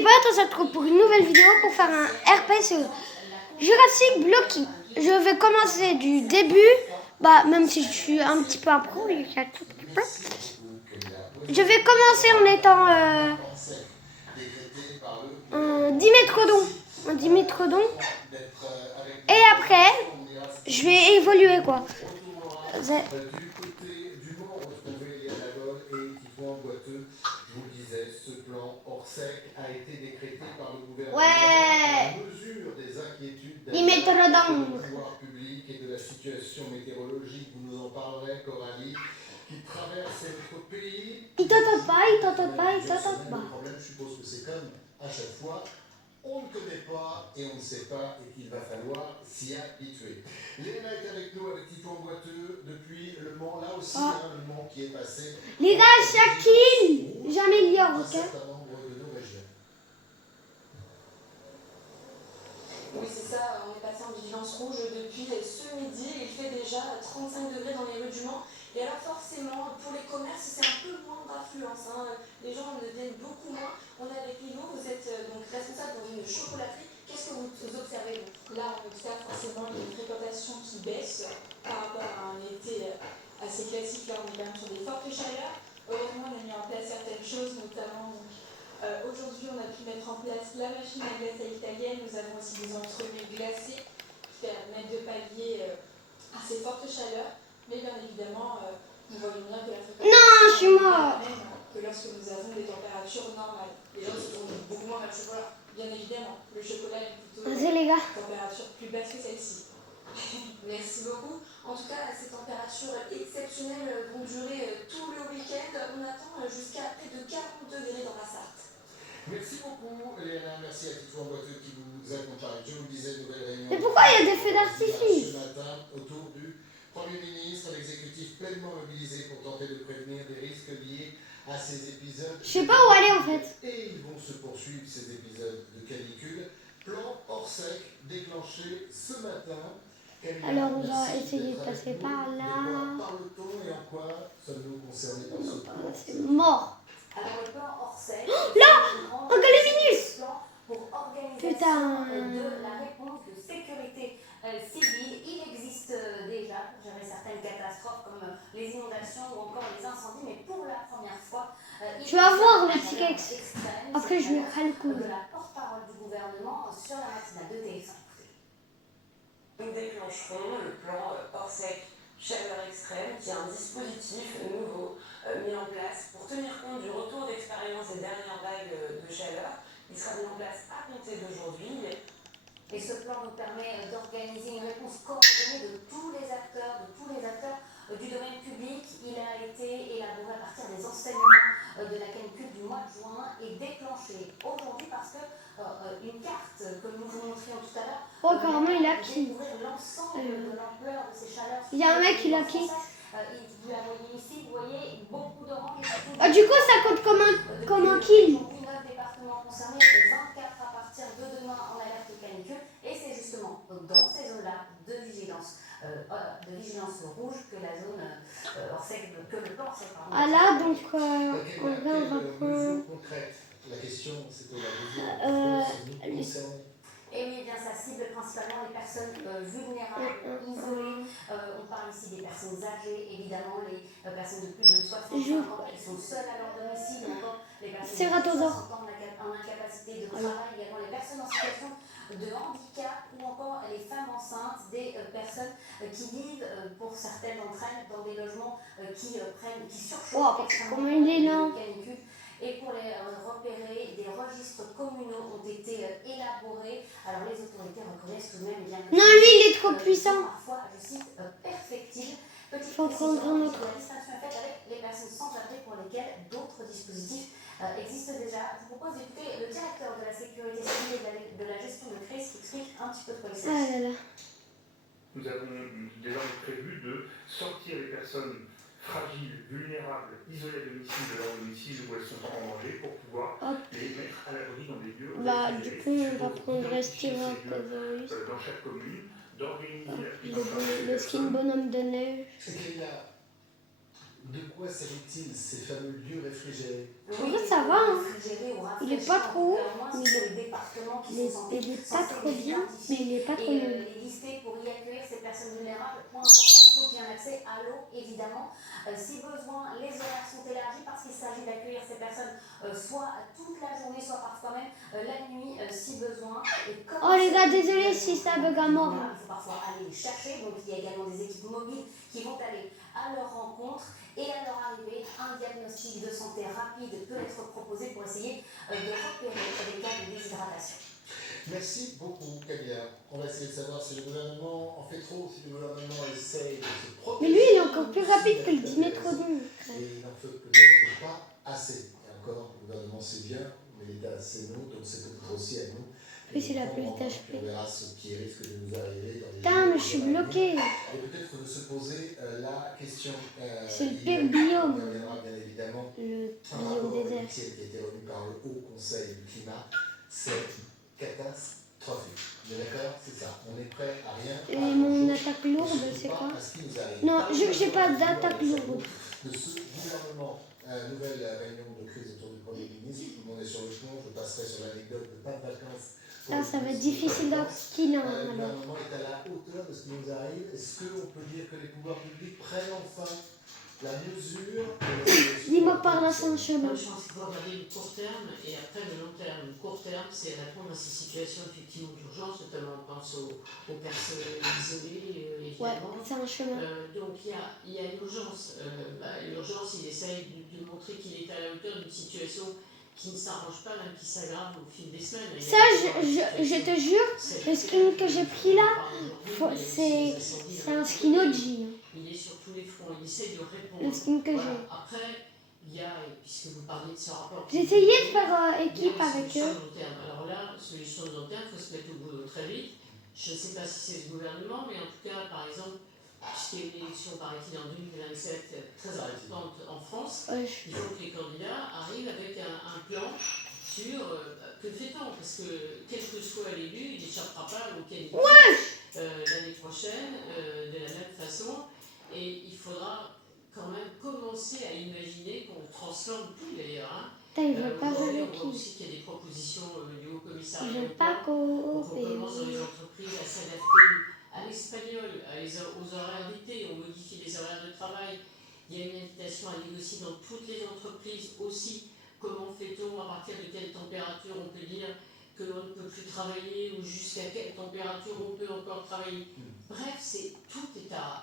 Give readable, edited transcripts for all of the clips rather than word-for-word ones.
les potes, on se retrouve pour une nouvelle vidéo pour faire un RP sur Jurassic Blocky. Je vais commencer du début, même si je suis un petit peu un pro. Je vais commencer en étant un dimétrodon. Et après, je vais évoluer quoi. Ce plan Orsec a été décrété par le gouvernement ouais. à mesure des inquiétudes du pouvoir public et de la situation météorologique. Vous nous en parlerez, Coralie, qui traverse notre pays. Il t'entend pas. Le problème, je suppose que c'est comme à chaque fois. On ne connaît pas et on ne sait pas et qu'il va falloir s'y habituer. Léna est avec nous avec Tito en boiteux depuis Le Mans, là aussi, Le Mans qui est passé. Les gars, Shaquille, j'améliore, ok? Oui, c'est ça, on est passé en vigilance rouge depuis ce midi. Il fait déjà 35 degrés dans les rues du Mans. Et alors forcément, pour les commerces, c'est un peu moins d'affluence. Les gens viennent beaucoup moins. On est avec Lilo, vous êtes donc responsable dans une chocolaterie. Qu'est-ce que vous observez donc? Là, on observe forcément une fréquentation qui baisse par rapport à un été assez classique. Là, on est quand même sur des fortes chaleurs. Heureusement, on a mis en place certaines choses, notamment aujourd'hui, on a pu mettre en place la machine à glace à l'italienne. Nous avons aussi des entremets glacés qui permettent de pallier à ces fortes chaleurs. Mais bien évidemment, nous voyons bien que la fréquentation est la même que lorsque nous avons des températures normales. Les gens se tournent beaucoup moins vers le chocolat. Bien évidemment, le chocolat est plutôt les gars. Température plus basse que celle-ci. Merci beaucoup. En tout cas, ces températures exceptionnelles vont durer tout le week-end. On attend jusqu'à près de 40 degrés dans la Sarthe. Merci beaucoup, Léna. Merci à Tito en boiteux qui vous accompagne. Je vous le disais, nouvelle réunion. Mais pourquoi il y a des feux d'artifice? Ce matin, autour du Premier ministre, l'exécutif pleinement mobilisé pour tenter de prévenir des risques liés à ces épisodes. Je sais pas où aller en fait. Et ils vont se poursuivre, ces épisodes de canicule. Plan Orsec déclenché ce matin. Alors on va essayer de passer par là. Parle-t-on et en quoi sommes-nous concernés par ce plan? C'est mort. Alors le plan Orsec, là, regarde les minus. Pour organisation de la réponse de sécurité civile. Il existe déjà certaines catastrophes comme les inondations ou encore les incendies, mais pour la première fois, tu vas voir le petit kex. Après je lui ferai le coup. De la porte-parole du gouvernement sur la matinale de TF1. Nous déclencherons le plan Orsec chaleur extrême, qui est un dispositif nouveau mis en place pour tenir compte du retour d'expérience des dernières vagues de chaleur. Il sera mis en place à compter d'aujourd'hui. Et ce plan nous permet d'organiser une réponse coordonnée de tous les acteurs du domaine public. Il a été élaboré à partir des enseignements de la canicule du mois de juin et déclenché aujourd'hui parce que une carte que nous vous montrions tout à l'heure carrément il a qui l'ensemble de l'ampleur de ces chaleurs. Il y a un mec qui l'a qui vous la voyez ici, vous voyez beaucoup d'orange. Du coup ça compte comme un kill. 9 départements concernés et 24 à partir de demain en alerte canicule. Et c'est justement dans ces zones-là de vigilance rouge que la zone Orsec, que le plan Orsec. Là donc on va prendre. La question c'était la mesure. Et oui, bien ça cible principalement les personnes vulnérables, isolées. On parle ici des personnes âgées, évidemment, les personnes de plus de 65 ans qui sont seules à leur domicile, ou encore les personnes de 60 ans en incapacité de travail, également les personnes en situation de handicap, ou encore les femmes enceintes, des personnes qui vivent, pour certaines d'entre elles, dans des logements qui surchauffent extrêmement la canicule. Et pour les repérer, des registres communaux ont été élaborés. Alors les autorités reconnaissent tout de même bien que... Non, lui il est trop puissant. Parfois, je cite, perfectible. Petite faut prendre un autre. La distinction est faite avec les personnes sans abri pour lesquelles d'autres dispositifs existent déjà. Je vous propose d'écouter le directeur de la sécurité civile et de la gestion de crise qui explique un petit peu de quoi il s'agit. Nous avons désormais prévu de sortir les personnes fragiles, vulnérables, isolées à domicile de leur domicile où elles sont en danger pour pouvoir les mettre à l'abri dans des lieux. Du coup, on va prendre dans chaque commune, d'organiser le skin bonhomme de neige. De quoi s'agit-il, ces fameux lieux réfrigérés? En vrai, ça va, hein. Il est pas trop haut, mais il est pas trop bien, mais il est pas trop nul. Les listés pour y accueillir ces personnes vulnérables. Point important, il faut qu'il y ait un accès à l'eau, évidemment. Si besoin, les horaires sont élargis parce qu'il s'agit d'accueillir ces personnes soit toute la journée, soit parfois même la nuit, si besoin. Oh les gars, désolé si ça bug à mort. Il faut parfois aller les chercher, donc il y a également des équipes mobiles qui vont aller à leur rencontre et à leur arrivée, un diagnostic de santé rapide peut être proposé pour essayer de repérer des cas de déshydratation. Merci beaucoup, Camilla. On va essayer de savoir si le gouvernement en fait trop, si le gouvernement essaye de se protéger. Mais lui, il est encore plus rapide que le dimétrodon. Et il n'en fait peut-être pas assez. Et encore, le gouvernement sait bien, mais l'État c'est nous, donc c'est peut-être aussi à nous. Plus il a plus d'HP. On verra ce qui risque de nous arriver dans les Putain, mais je suis bloqué. Et peut-être de se poser la question. C'est le pire biome. On reviendra bien évidemment. Le Un biome rapport désert. officiel qui a été remis par le Haut Conseil du climat, c'est catastrophique. On est d'accord? C'est ça. On est prêt à rien. Et mon attaque lourde, c'est quoi? Non, j'ai pas d'attaque lourde. De ce gouvernement, nouvelle réunion de crise autour du Premier ministre. Tout le monde est sur le pont. Je passerai sur l'anecdote de pas de vacances. Ça va être difficile d'être skill. Le gouvernement est à la hauteur de ce qui nous arrive. Est-ce qu'on peut dire que les pouvoirs publics prennent enfin la mesure? Dis-moi par là sans chemin. Je pense qu'il faut regarder le court terme et après le long terme. Le court terme, c'est répondre à ces situations effectivement d'urgence, notamment on pense aux personnes isolées, Ouais, évidemment. c'est un chemin. Donc il y a l'urgence. L'urgence, il essaye de montrer qu'il est à la hauteur d'une situation qui ne s'arrange pas, même qui s'aggrave au fil des semaines. Ça, je te jure, le skin que j'ai pris là, c'est un skin OG. Il est sur tous les fronts, il essaie de répondre. Le skin que Voilà. j'ai. Après, il y a, puisque vous parlez de ce rapport... J'ai essayé de faire équipe il y a une avec solution eux. de long terme. Alors là, solution de long terme, il faut se mettre au boulot très vite. Je ne sais pas si c'est ce gouvernement, mais en tout cas, par exemple, puisqu'il y a une élection, paraît-il, en 2027 très importante en France, Ouais, il faut que les candidats arrivent avec un plan sur que fait-on, parce que quel que soit l'élu, il n'échappera pas au canicule l'année prochaine de la même façon, et il faudra quand même commencer à imaginer qu'on transforme tout d'ailleurs. Hein. Putain, il veut pas jouer on avec voit qui. aussi qu'il y a des propositions du Haut Il Commissariat. veut pas On coopérer. commence dans les entreprises à s'adapter à l'espagnol, aux horaires d'été, on modifie les horaires de travail. Il y a une invitation à négocier dans toutes les entreprises aussi. Comment fait-on, à partir de quelle température on peut dire que l'on ne peut plus travailler ou jusqu'à quelle température on peut encore travailler. Bref, tout est à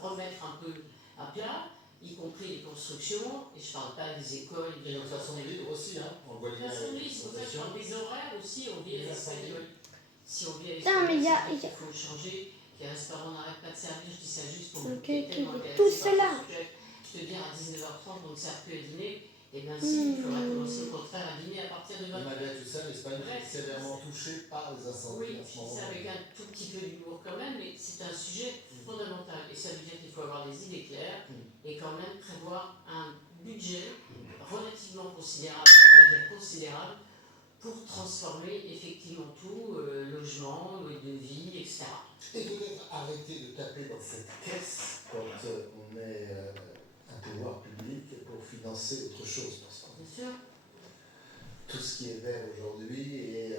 remettre un peu à plat, y compris les constructions, et je ne parle pas des écoles. Et de façon libre aussi, hein. On voit les façon libre, c'est pour ça que je parle des horaires aussi, on vit à l'espagnol. Si on vit à Putain, mais l'espagnol, il faut changer. Les restaurants n'arrêtent pas de servir, je dis ça juste pour Ok, tellement tout intéressé par cela. ce sujet. Je te dire à 19h30, on ne sert plus à dîner. Et bien si, il faudra commencer au contraire à dîner à partir de 20h. Malgré tout ça, l'Espagne est sévèrement touchée par les incendies. Oui, c'est avec un tout petit peu d'humour quand même, mais c'est un sujet fondamental. Et ça veut dire qu'il faut avoir des idées claires et quand même prévoir un budget relativement considérable, pour pas dire considérable, pour transformer effectivement tout, logement, mode de vie, etc. Et peut-être arrêter de taper dans cette caisse quand on est un pouvoir public pour financer autre chose. Parce que Bien sûr. tout ce qui est vert aujourd'hui, et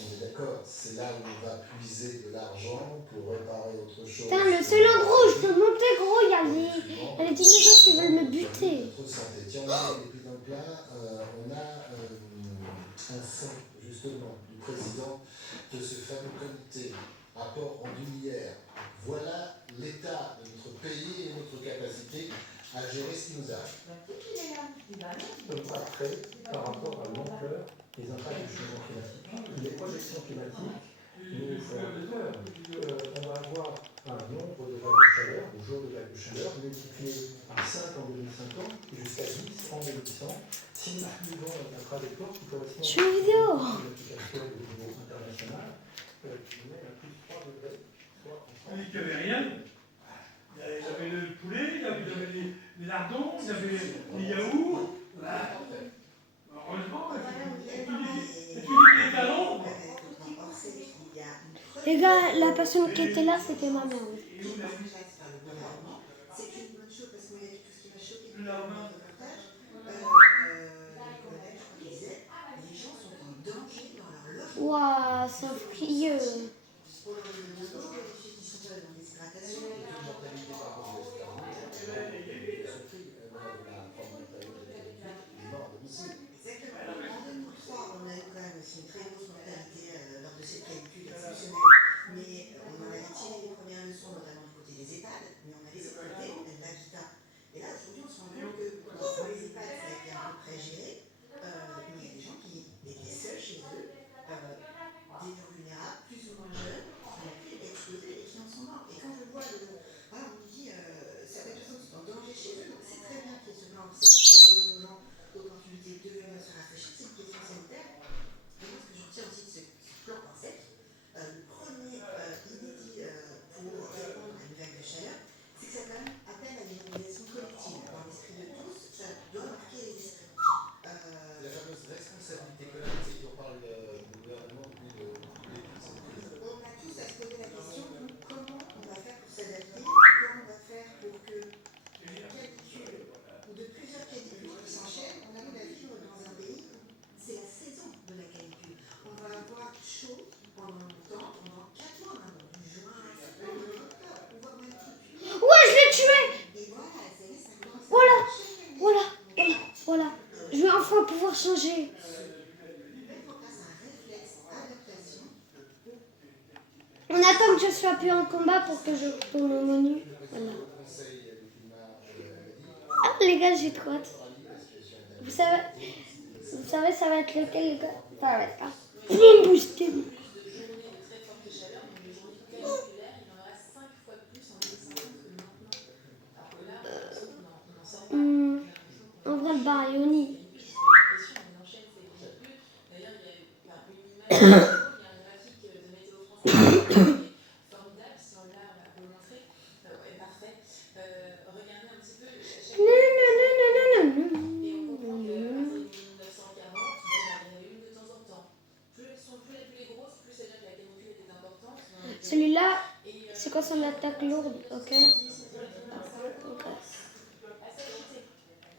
on est d'accord, c'est là où on va puiser de l'argent pour réparer autre chose. Putain, le seul endroit où je peux monter, gros, il y a les dinosaures qui veulent me buter. Notre santé. Tiens, on a les pieds dans le plat, on a un fonds, justement, du président de ce fameux comité, rapport rendu hier. Voilà l'état de notre pays et notre capacité à gérer ce qui nous arrive. Après, par rapport à l'ampleur des impacts du changement climatique, les projections climatiques nous font peur. On va avoir un nombre de vagues de chaleur, de jours de vagues de chaleur, multiplié par 5 en 2050 et jusqu'à 10 en 2100, si nous suivons la trajectoire qui correspond Je suis en vidéo. à l'application au niveau international, qui nous met à plus 3 degrés. On dit qu'il n'y avait rien. Il y avait le poulet, il y avait les lardons, il y avait les yaourts. Heureusement, et tu dis les talons. Les gars, la personne qui était là, c'était ma mère. C'est une bonne chose parce qu'il y a Ouah, c'est un frieux. Pour le niveau, les filles qui sont pas dans déshydratation. Une mortalité par rapport aux États-Unis, il est mort à domicile. Exactement. En 2003, on a eu quand même aussi une très grosse mortalité lors de cette canicule exceptionnelle. Mais on en avait tiré les premières leçons, notamment du côté des EHPAD, mais on a laissé de côté l'habitat. Et là, aujourd'hui, on se rend compte que dans les EHPAD, ça a été à peu près géré. Mais il y a des gens qui étaient seuls chez eux, des plus vulnérables, plus ou moins jeunes, qui ont pu exploser et qui en sont morts. Et quand je vois voilà, on me dit certaines personnes sont en danger chez eux, donc c'est très bien qu'il y ait ce plan pour donner aux gens l'opportunité de venir se rafraîchir, c'est une question sanitaire. Et moi, ce que je retiens aussi de ce plan sec, le premier inédit pour répondre à une vague de chaleur, c'est que ça quand même appelle à une mobilisation collective. Dans l'esprit de tous, ça doit marquer les esprits. La fameuse responsabilité collective dont parle le gouvernement depuis le début de cette crise. On a tous à se poser la question de comment on va faire pour s'adapter, comment on va faire pour que une canicule ou de plusieurs canicules qui s'enchaînent, on arrive à vivre dans un pays où c'est la saison de la canicule. On va avoir chaud pendant longtemps, pendant 4 mois maintenant, du juin à septembre, octobre, on va même plus. Ouais, je l'ai tué. Et voilà, ça y est, ça commence à Voilà, chaque voilà, voilà. Je vais enfin pouvoir changer. mettre en place un réflexe adaptation. On attend que je sois plus en combat pour que je retourne au menu. Voilà. Ah, les gars, j'ai trop hâte. Vous savez, ça va être lequel, les gars? Ça va être là. Boum, boosté. Plus de journées de très forte chaleur, donc les journées caniculaires, il y en aura 5 fois de plus en 2050 que maintenant. Alors que là, on en sort pas. En vrai, le Barioni. On enchaîne, c'est déjà plus. D'ailleurs, il y a une image, il y a un graphique de Météo France formidable, si on l'a, on va vous le montrer. Ouais, parfait. Regardez un petit peu. Et on comprend que à partir de 1940, il y en avait une de temps en temps. Plus elles sont plus les grosses, plus c'est-à-dire que la canicule était importante. Celui-là, c'est quoi son attaque lourde? Ok. Ok.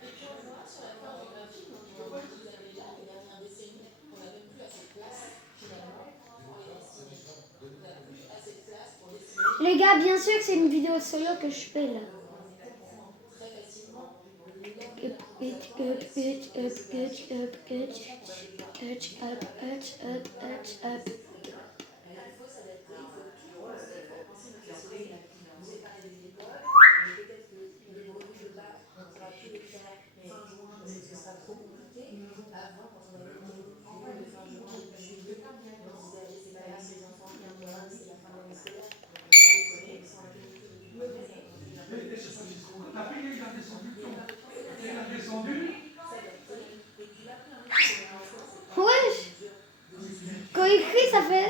Et puis on voit sur la fin du graphique, donc on voit que vous avez là les dernières décennies, on n'a même plus assez de place finalement pour les destiner. On n'a plus assez de place pour destiner Les gars, bien sûr que c'est une vidéo solo que je fais là. très facilement il faut s'adapter, il faut tout penser, il faut penser notre société. Vous avez parlé des écoles, mais peut-être que les brevets de bac, on ne pourra plus les faire fin juin parce que ce sera trop compliqué. Avant, quand on avait une canicule de fin juin, on disait allez, c'est pas grave, les enfants, c'est la fin de l'année scolaire. Ils sont à la canicule depuis le mois de T'as payé, il a descendu le ton. Il a descendu. et puis là, après, Ouais. Quand il crie, ça fait.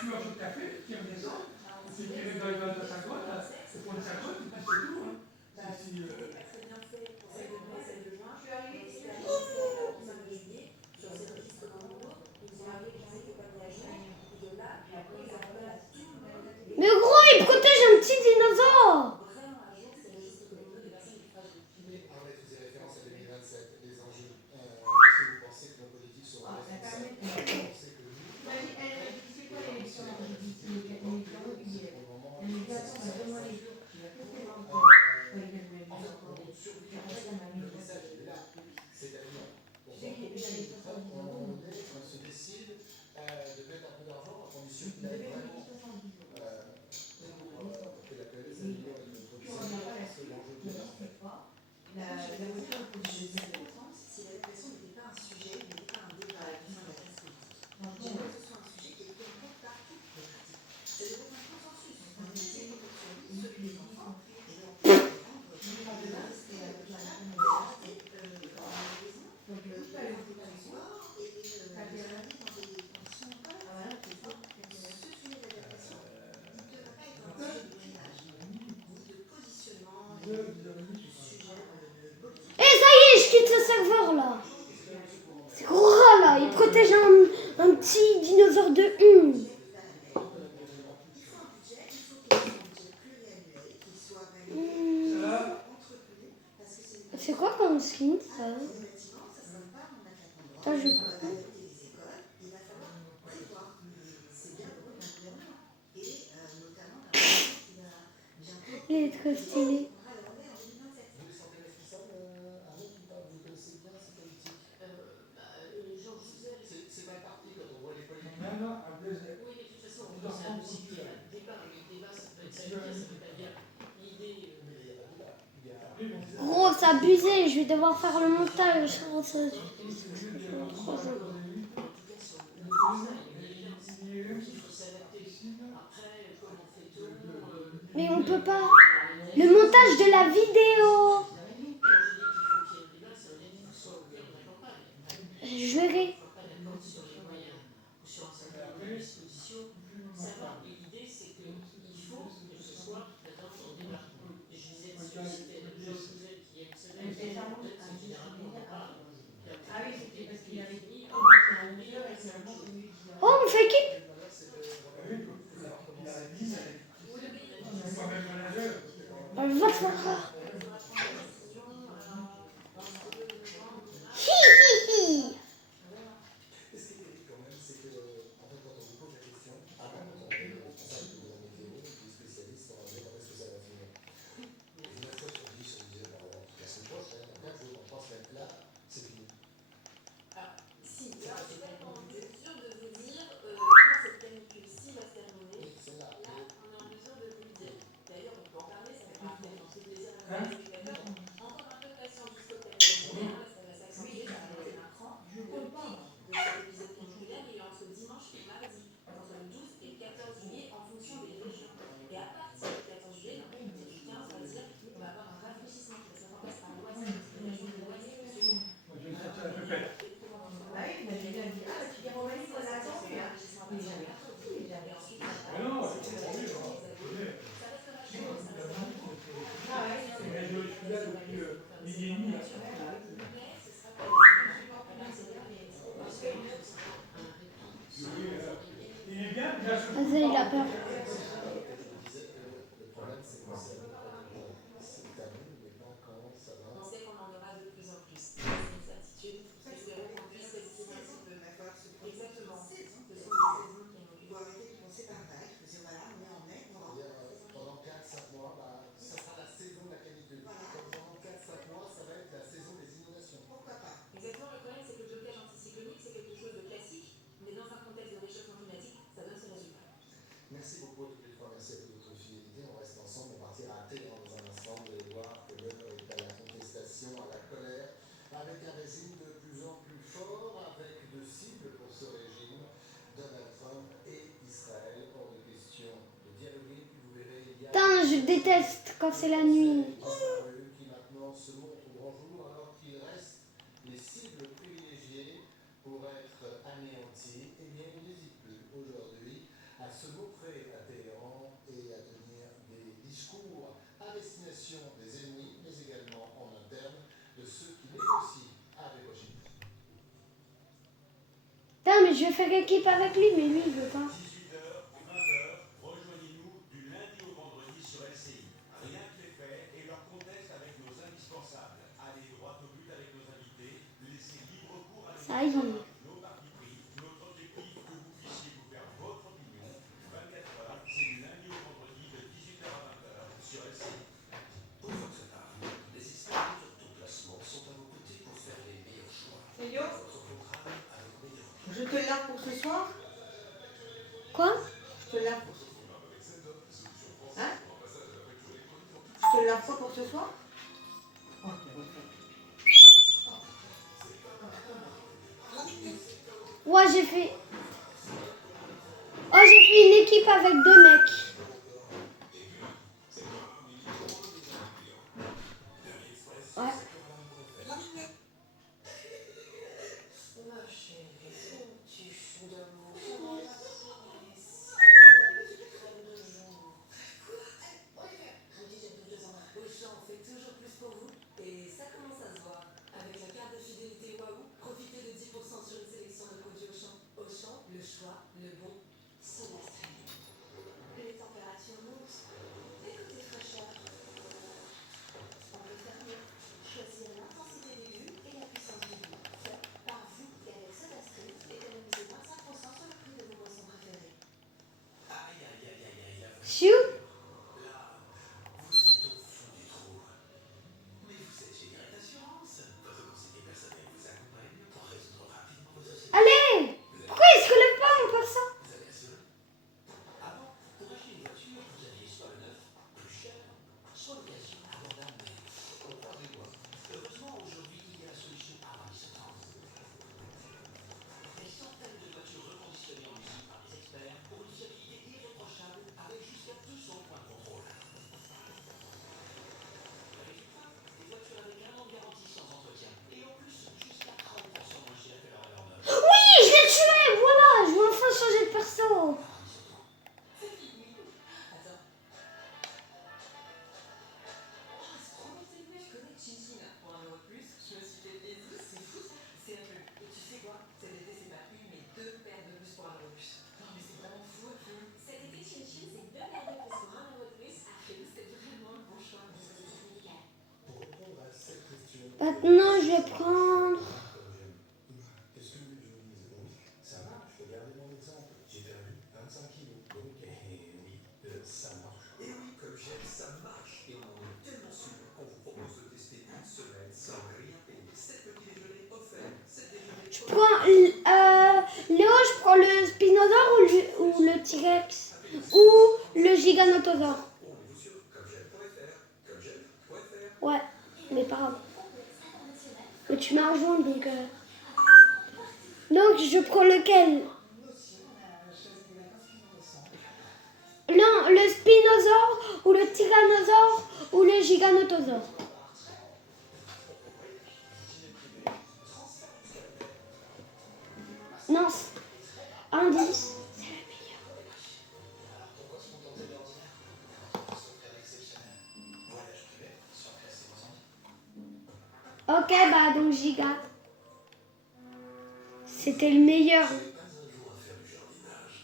Tu manges le café, tu redescends. Tu tires dans ta sacoche, au fond de sa sacoche, et puis c'est tout. très bien fait pour celle de mai, celle de juin. Je suis arrivée ici à la de juillet, sur ces registres normaux. Ils ont arrivé qui disaient que pas de réagir. Et de là, puis après, ils arrivent à tout. Mais gros, il protège un petit dinosaure. Vraiment, un jour, c'est le registre communaux des personnes fragiles. Arrête, vous avez référence à 2027, les enjeux. Est-ce que vous pensez que nos politiques seront responsables? Vous pensez que nous, C'est quoi l'élection d'ici le 4 mai? pour le moment, Donne-moi les jours. en fait, on survit. Le message est là, c'est-à-dire, on se décide de mettre un peu d'argent à condition qu'il aille vraiment que la planète s'améliore et notre vie s'améliore, parce que l'enjeu de l'heure, en fait. Si l'adaptation n'était pas un sujet, n'était pas un débat à la fin de la classe politique. J'aimerais que ce soit un sujet qui est compris par toutes les pratiques. Ça devrait être un consensus. On est des élus de survie, celui des enfants, et donc rendre là, c'est arrêter dans la maison, faire des transports et les ramener dans des conditions correctes. Ce sujet d'adaptation ne devrait pas être un sujet de ménage, ni de positionnement, ni de sujet de politique. Et ça y est, je quitte le serveur là. C'est gros là, il protège un petit dinosaure de Il faut un budget, il faut qu'il y ait un budget pluriannuel, qu'il soit validé, entretenu, parce que c'est C'est quoi comme skin ça? des bâtiments, ça ne sera pas en un claquement de Attends, doigts. je On va adapter les écoles, il va falloir prévoir être stylé. Vous les sentez responsables, Arnaud, ou pas? Vous connaissez bien ces politiques? Jean Jouzel. C'est mal parti quand on voit les politiques. Non, non, un plaisir. Oui, mais de toute façon, c'est un dossier qui est débat. Le débat, ça peut être salutaire, ça veut pas dire l'idée. Mais il n'y a pas de débat. Il y a... Gros, c'est abusé. Je vais devoir faire le montage. Oh, c'est trop En joli. tout cas, sur le constat, il y a une évidence qu'il faut s'adapter. Après, comment fait-on Mais on peut pas. Le montage de la vidéo. Quand je dis qu'il faut qu'il y ait un débat, ça veut dire qu'il faut soit auquel on n'attend pas. Je verrai. On ne pas d'accord sur les moyens ou sur un certain nombre de dispositions. Ça va. Et l'idée, c'est qu'il faut que ce soit présent au débat. Je disais que c'était Jean Jouzel qui aime ce mec, peut-être c'est généralement pas. Ah oui, c'était parce qu'il avait dit. Oh, on fait qui? On va se faire. Hi hi hi. Et ce qui est terrible quand même, c'est que, en fait, quand on vous pose la question, avant d'entendre le responsable de la météo, les spécialistes, on va dire quand est-ce que ça va finir. Et 9 fois sur 10, on disait, bah, en tout cas, c'est proche, dans 4 jours, dans 3 semaines, là, c'est fini. Si, là, je suis pas en mesure de vous dire quand cette canicule-ci va se terminer. Oui, c'est là. Là, on est en mesure de vous le dire. D'ailleurs, on peut en parler, ça fait partie de notre plaisir à nos spectateurs. Encore un peu de patience jusqu'au 14 juillet, là, ça va s'accentuer, ça va être un cran. Le pic de cet épisode caniculaire, il est entre dimanche et mardi, entre le 12 et le 14 juillet, en fonction des régions. Et à partir du 14 juillet, donc du 15, on va dire, on va avoir un rafraîchissement qui va se mettre en place par l'ouest, les régions de l'ouest, Je vais sortir la pépette. Ah oui, mais j'ai bien dit. Ah, tu dis Romalie, on a attendu. Hein. Mais j'avais attendu, j'avais ensuite. Mais non, c'est pas vrai, hein. Ah ouais, Mais je suis là depuis midi et demi. Là. Il est bien, déjà ce Vas-y, il a peur. Je disais que le problème, c'est que c'est tabou, mais pas quand ça va. On sait qu'on en aura de plus en plus. C'est une certitude. Espérons qu'on puisse respirer un petit peu. Exactement. Ce sont des saisons qui nous Il faut arrêter de penser par vague, de dire voilà, on est en mai, on va. Pendant 4-5 mois, bah, ça sera la saison de la canicule. Voilà. Pendant 4-5 mois, ça va être la saison des inondations. Pourquoi pas? Exactement, le problème c'est que le blocage anticyclonique c'est quelque chose de classique, mais dans un contexte de réchauffement climatique, ça donne ses résultats. Merci beaucoup à tous les trois, merci à toute votre fidélité. On reste ensemble, on partira à Téhéran dans un instant. Vous allez voir que l'heure est à la contestation, à la colère, avec un régime de plus en plus fort, avec de cibles pour ce régime, Donald Trump et Israël. Hors de question de dialoguer, puis vous verrez, il y a... Putain, je déteste quand c'est la nuit. qui maintenant se montrent au grand jour, alors qu'il reste les cibles privilégiées pour être anéanties. Eh bien, il n'hésite plus aujourd'hui à se montrer à Téhéran et à tenir des discours à destination des ennemis, mais également en interne de ceux qui négocient avec Washington. Putain, mais je vais faire équipe avec lui, mais lui, il veut pas. 18h, 20h, rejoignez-nous du lundi au vendredi sur LCI. Rien que les faits et leur contexte avec nos indispensables. Allez droit au but avec nos invités, laissez libre cours à Ça y est. nos partis pris. Notre objectif, que vous puissiez vous faire votre opinion. 24h, c'est du lundi au vendredi de 18h à 20h sur LCI. Pour votre épargne, les experts de votre placement sont à vos côtés pour faire les meilleurs choix. Elio, Votre programme à vos meilleurs. je te lave pour ce soir. Quoi? Je te lave pour ce soir. Hein? Je te lave quoi pour ce soir? Ok, Ouais, j'ai fait. Oh, j'ai fait une équipe avec 2 mecs. Ouais. Ma chérie, tu fous d'amour. Je dis j'ai plus de ans. Auchan, on fait toujours plus pour vous. Et ça commence à se voir. Avec la carte de fidélité Waouh, profitez de 10% sur une sélection de produits Auchan. Auchan, le choix, le bon, son extrait. Les températures montent. Écoutez fraîcheur. On peut faire mieux. Choisissez Maintenant, je vais prendre... Qu'est-ce que je vous dis? Oui, ça marche. Regardez mon exemple. J'ai perdu 25 kilos. Donc, oui, ça marche. Et oui, comme j'aime, ça marche. Et on en est tellement sûr qu'on vous propose de tester une semaine sans rien payer. 7 petits déjeuners offerts. 7 déjeuners Je prends... Léo, je prends le Spinosaure ou le T-Rex ou le Giganotosaure. Rendez-vous sur comegem.fr. Comegem.fr. Ouais, mais pas grave. Mais tu m'as rejoint, donc... Donc, je prends lequel? Non, le Spinosaure ou le Tyrannosaure ou le Giganotosaure. Non, indice, c'est le meilleur. Ok, bah donc Giga. C'était le meilleur. Ce n'est pas un jour à faire du jardinage.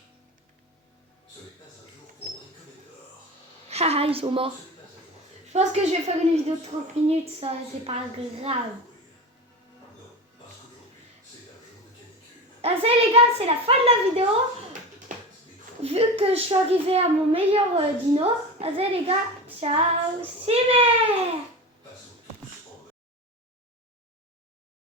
Ce n'est pas un jour pour bricoler dehors. Haha, ils sont morts. Je pense que je vais faire une vidéo de 30 minutes, ça, c'est pas grave. Non, parce qu'aujourd'hui, c'est un jour de canicule. Ah, ça les gars, c'est la fin de la vidéo. Vu que je suis arrivée à mon meilleur dino, allez les gars, ciao, ciné.